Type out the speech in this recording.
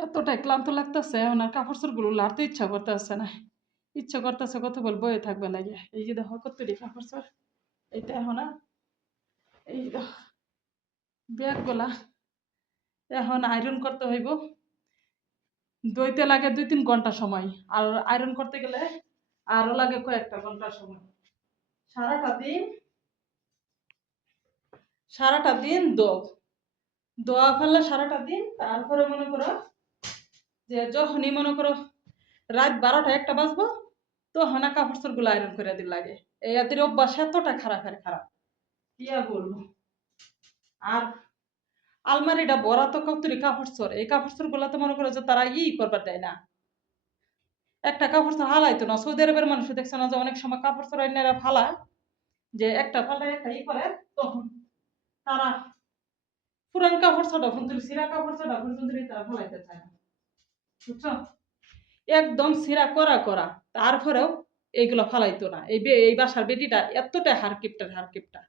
এতটাই ক্লান্ত লাগতেছে ওনার কাপড় চোপড়গুলো লাড়তে ইচ্ছা করতেছে না। ইচ্ছা করতেছে কত বল বয়ে থাকবে লাগে। এই যে দেখো কতটি কাপড় চোপড়। এইটা এখন এই দেখো ব্যাগগুলা এখন আয়রন করতে হইব। ধুইতে লাগে ২-৩ ঘন্টা সময়। আর আয়রন করতে গেলে আরো লাগে কয়েকটা ঘন্টা সময়। সারাটা দিন সারাটা দিন দোয়া ফেললে সারাটা দিন। তারপরে মনে করো যে যখনই মনে করো রাত ১২টা-১টা বাজবো তখন কাপড় চোপড়গুলো আয়রন করে দিন লাগে। এই এদের অভ্যাস এতটা খারাপ কি আর বলবো। আর আলমারিটা ভরা তো কতরি কাপড় চোপড়। এই কাপড় চোপড়গুলো তো মনে করো যে তারা করবার দেয় না। একটা কাপড় চোপড় হালাইতো না। সৌদি আরবের মানুষ দেখছে না যে অনেক সময় কাপড় চোপড় এনে ফালা যে একটা ফালায় একটা করে তখন তারা পুরান কাপড় চোপড় কিন্তু ছিঁড়া কাপড় চোপড় পর্যন্ত তারা ফালাইতে চায় না, বুঝছো? একদম ছিঁড়া করা তারপরেও এইগুলো ফালাইতো না। এই বাসার বেটিটা এতটা হারকিপটা